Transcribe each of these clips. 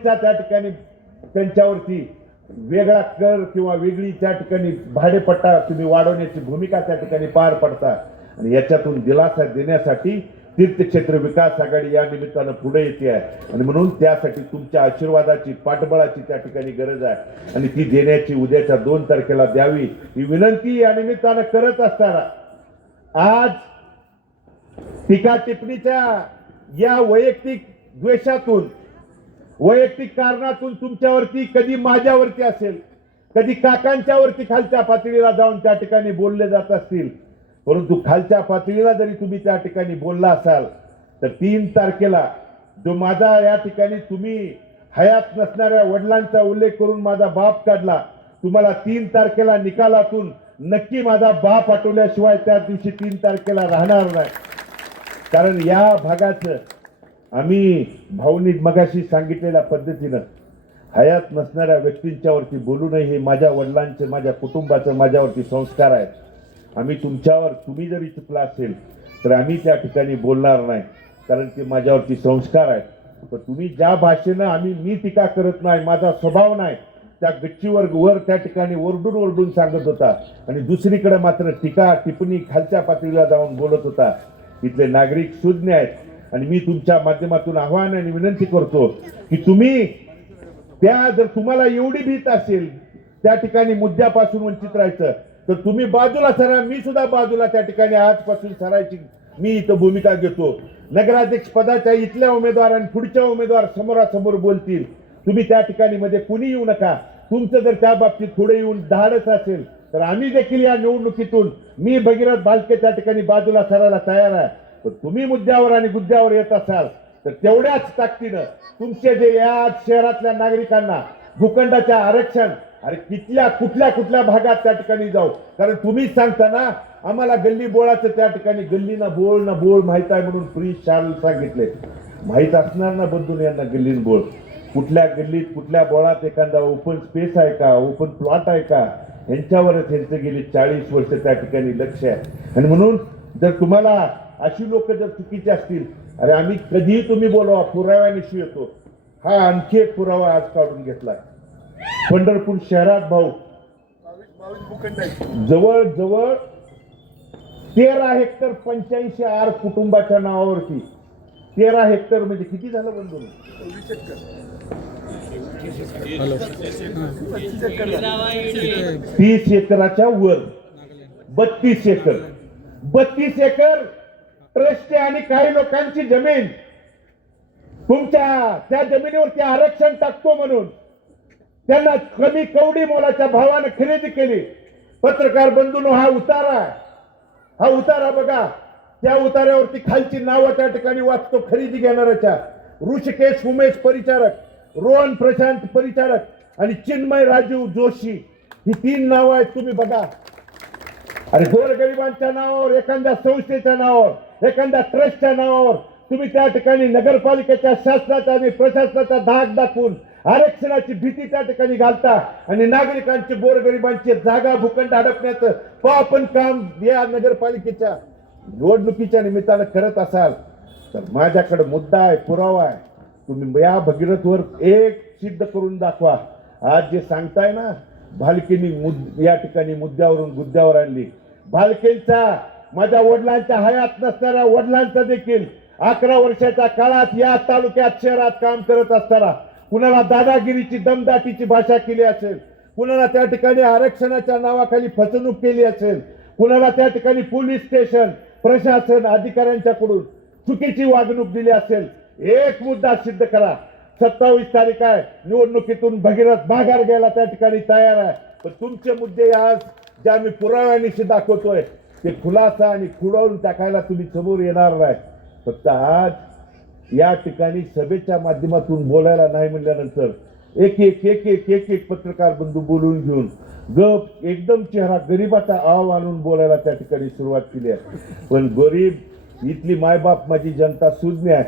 पटीचा त्या ठिकाणी त्यांच्यावरती वेगळा कर किंवा वेगळी त्या ठिकाणी भाडेपट्टा तुम्ही वाढवण्याची भूमिका त्या ठिकाणी पार पडता आणि याच्यातून दिलासा देण्यासाठी तीर्थक्षेत्र विकास आघाडी या निमित्तानं पुढे येते आहे. आणि म्हणून त्यासाठी तुमच्या आशीर्वादाची पाठबळाची त्या ठिकाणी गरज आहे. आणि ती देण्याची उद्याच्या दोन तारखेला द्यावी ही विनंती या निमित्तानं करत असताना आज टीका टिप्पणीच्या या वैयक्तिक द्वेषातून वैयक्तिक कारणातून तुमच्यावरती कधी माझ्यावरती असेल कधी काकांच्यावरती खालच्या पातळीला जाऊन त्या ठिकाणी बोलले जात असतील परंतु खालच्या पातळीला जरी तुम्ही त्या ठिकाणी बोलला असाल तर तीन तारखेला जो माझा या ठिकाणी तुम्ही हयात नसणाऱ्या वडिलांचा उल्लेख करून माझा बाप काढला तुम्हाला तीन तारखेला निकालातून नक्की माझा बाप आठवल्याशिवाय त्या दिवशी तीन तारखेला राहणार नाही. कारण या भागाचं आम्ही भाऊनी मगाशी सांगितलेल्या पद्धतीनं हयात नसणाऱ्या व्यक्तींच्यावरती बोलू नये हे माझ्या वडिलांचे माझ्या कुटुंबाचं माझ्यावरती संस्कार आहेत. आम्ही तुमच्यावर तुम्ही जरी चुकला असेल तर आम्ही त्या ठिकाणी बोलणार नाही कारण ते माझ्यावरती संस्कार आहेत. पण तुम्ही ज्या भाषेनं आम्ही मी टीका करत नाही माझा स्वभाव नाही त्या गच्चीवर वर त्या ठिकाणी ओरडून ओरडून सांगत होता आणि दुसरीकडे मात्र टीका टिप्पणी खालच्या पातळीला जाऊन बोलत होता. इथले नागरिक सुज्ञ आहेत. आणि मी तुमच्या माध्यमातून आव्हान आणि विनंती करतो की तुम्ही त्या जर तुम्हाला एवढी भीत असेल त्या ठिकाणी मुद्द्यापासून वंचित राहायचं तर तुम्ही बाजूला सरा मी सुद्धा बाजूला त्या ठिकाणी आजपासून सरायची मी इथं भूमिका घेतो. नगराध्यक्ष पदाच्या इथल्या उमेदवार आणि पुढच्या उमेदवार समोरासमोर बोलतील. तुम्ही त्या ठिकाणी मध्ये कुणी येऊ नका. तुमचं जर त्या बाबतीत पुढे येऊन धाडस असेल तर आम्ही देखील या निवडणुकीतून मी भगीरथ बालके त्या ठिकाणी बाजूला सरायला तयार आहे. पण तुम्ही मुद्द्यावर आणि गुद्द्यावर येत असाल तर तेवढ्याच ताकदीनं तुमचे जे या शहरातल्या नागरिकांना भूखंडाच्या आरक्षण अरे कितल्या कुठल्या कुठल्या भागात त्या ठिकाणी जाऊ. कारण तुम्ही सांगता ना आम्हाला गल्ली बोळाचं त्या ठिकाणी गल्लीना बोळ ना बोळ माहीत आहे म्हणून फ्री शाल सांगितले. माहीत असणार ना बंधून यांना गल्लीन बोळ? कुठल्या गल्लीत कुठल्या बोळात एखादा ओपन स्पेस आहे का? ओपन प्लॉट आहे का? यांच्यावरच यांचं गेली चाळीस वर्ष त्या ठिकाणी लक्ष आहे. आणि म्हणून जर तुम्हाला अशी लोक जर चुकीची असतील अरे आम्ही कधीही तुम्ही बोलावा पुराव्यानिशी येतो. हा आणखी एक पुरावा आज काढून घेतला पंढरपूर शहरात भाऊ. जवळ जवळ तेरा हेक्टर पंच्याऐंशी आर कुटुंबाच्या नावावरती. तेरा हेक्टर म्हणजे किती झालं बंधू? तीस एकराच्या वर. बत्तीस एकर. बत्तीस एकर ट्रस्टे आणि काही लोकांची जमीन. तुमच्या त्या जमिनीवरती आरक्षण टाकतो म्हणून त्यांना कमी कवडी मोलाच्या भावानं खरेदी केली. पत्रकार बंधूनो हा उतारा हा उतारा बघा. त्या उतार्यावरती खालची नावं त्या ठिकाणी वाचतो खरेदी घेणाऱ्याच्या. ऋषिकेश उमेश परिचारक रोहन प्रशांत परिचारक आणि चिन्मय राजीव जोशी. ही तीन नावं आहेत तुम्ही बघा. अरे गोरगरिबांच्या नावावर एखाद्या संस्थेच्या नावावर एखाद्या ट्रस्टच्या नावावर तुम्ही त्या ठिकाणी नगरपालिकेच्या शासनाचा आणि प्रशासनाचा धाक दाखवून आरक्षणाची भीती त्या ठिकाणी घालता आणि नागरिकांची गोरगरिबांची जागा भूखंड हडपण्याचं पापण काम या नगरपालिकेच्या निवडणुकीच्या निमित्तानं करत असाल तर माझ्याकडे मुद्दा आहे पुरावा आहे. तुम्ही या भगीरथवर एक सिद्ध करून दाखवा. आज जे सांगताय ना भालकीनी मुद या ठिकाणी मुद्द्यावरून गुद्द्यावर आणली. भालकेंचा माझ्या वडिलांच्या हयात नसणाऱ्या वडिलांचा देखील अकरा वर्षाच्या काळात या तालुक्यात शहरात काम करत असताना कुणाला दादागिरीची दमदाटीची भाषा केली असेल? कुणाला त्या ठिकाणी आरक्षणाच्या नावाखाली फसवणूक केली असेल? कुणाला त्या ठिकाणी पोलीस स्टेशन प्रशासन अधिकाऱ्यांच्याकडून चुकीची वागणूक दिली असेल? एक मुद्दा सिद्ध करा. सत्तावीस तारीख आहे. निवडणुकीतून भगीरथ माघार घ्यायला त्या ठिकाणी तयार आहे. पण तुमचे मुद्दे आज जे आम्ही पुराव्यानिशी दाखवतोय ते खुलासा आणि खुडवून टाकायला तुम्ही समोर येणार नाही. फक्त आज या ठिकाणी सभेच्या माध्यमातून बोलायला नाही म्हणल्यानंतर एक एक एक एक एक एक पत्रकार बंधू बोलून घेऊन गप एकदम चेहरा गरीबाचा आव आणून बोलायला त्या ठिकाणी सुरुवात केली आहे. पण गरीब इथली मायबाप माझी जनता सुज्ञ आहे.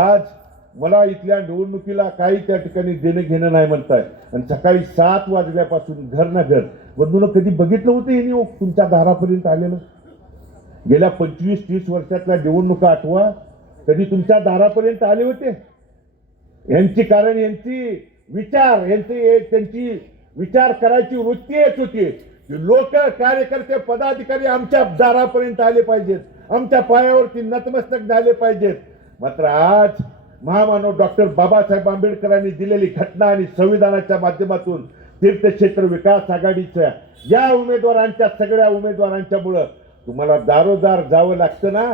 आज मला इथल्या निवडणुकीला काही त्या ठिकाणी देणं घेणं नाही म्हणताय. आणि सकाळी सात वाजल्यापासून घर ना घर. बंधून कधी बघितलं होतं हे नाही तुमच्या दारापर्यंत आलेलं? गेल्या पंचवीस तीस वर्षातल्या निवडणुका आठवा कधी तुमच्या दारापर्यंत आले होते? यांची कारण यांची विचार यांची एक त्यांची विचार करायची वृत्ती येत होती. की लोक कार्यकर्ते पदाधिकारी आमच्या दारापर्यंत आले पाहिजेत. आमच्या पायावरती नतमस्तक झाले पाहिजेत. मात्र आज महामानव डॉक्टर बाबासाहेब आंबेडकरांनी दिलेली घटना आणि संविधानाच्या माध्यमातून तीर्थक्षेत्र विकास आघाडीच्या या उमेदवारांच्या सगळ्या उमेदवारांच्या मुळं तुम्हाला दारोदार जावं लागतं ना?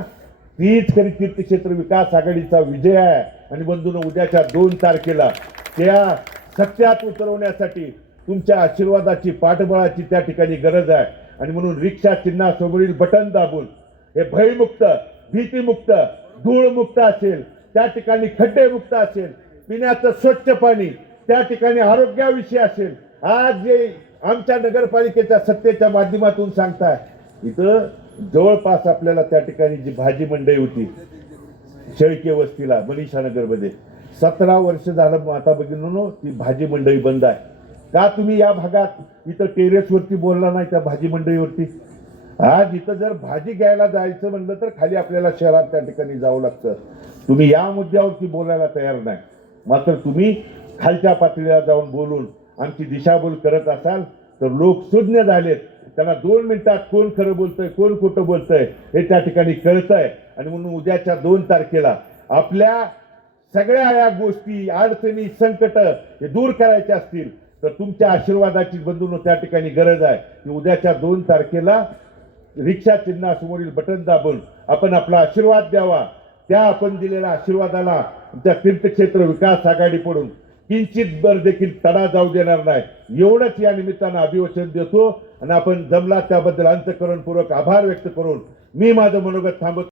तीच खरी तीर्थक्षेत्र विकास आघाडीचा विजय आहे. आणि बंधून उद्याच्या दोन तारखेला त्या सत्यात उतरवण्यासाठी तुमच्या आशीर्वादाची पाठबळाची त्या ठिकाणी गरज आहे. आणि म्हणून रिक्षा चिन्हासमोरील बटन दाबून हे भयमुक्त भीतीमुक्त धूळमुक्त असेल त्या ठिकाणी खड्डेमुक्त असेल पिण्याचं स्वच्छ पाणी त्या ठिकाणी आरोग्याविषयी असेल आज जे आमच्या नगरपालिकेच्या सत्तेच्या माध्यमातून सांगताय इथं जवळपास आपल्याला त्या ठिकाणी जी भाजी मंडई होती शेळके वस्तीला मनीषा नगरमध्ये सतरा वर्ष झालं माता भगिनीनो ती भाजी मंडई बंद आहे. का तुम्ही या भागात इथं टेरेसवरती बोलला नाही त्या भाजी मंडईवरती? आज इथं जर भाजी घ्यायला जायचं म्हणलं तर खाली आपल्याला शहरात त्या ठिकाणी जावं लागतं. तुम्ही या मुद्द्यावरती बोलायला तयार नाही. मात्र तुम्ही खालच्या पातळीला जाऊन बोलून आमची दिशाभूल करत असाल तर लोक सुज्ञ झालेत. त्यांना दोन मिनिटात कोण खरं बोलतंय कोण खोटं बोलतंय हे त्या ठिकाणी कळतंय. आणि म्हणून उद्याच्या दोन तारखेला आपल्या सगळ्या या गोष्टी अडचणी संकट हे दूर करायचे असतील तर तुमच्या आशीर्वादाची बंधून त्या ठिकाणी गरज आहे की उद्याच्या दोन तारखेला रिक्षा चिन्हासमोरील बटन दाबून आपण आपला आशीर्वाद द्यावा. त्या आपण दिलेल्या आशीर्वादाला त्या तीर्थक्षेत्र विकास आघाडी पडून किंचित बर देखील तडा जाऊ देणार नाही. एवढंच या निमित्तानं अभिवचन देतो. आणि आपण जमला त्याबद्दल अंतकरणपूर्वक आभार व्यक्त करून मी माझं मनोगत थांबत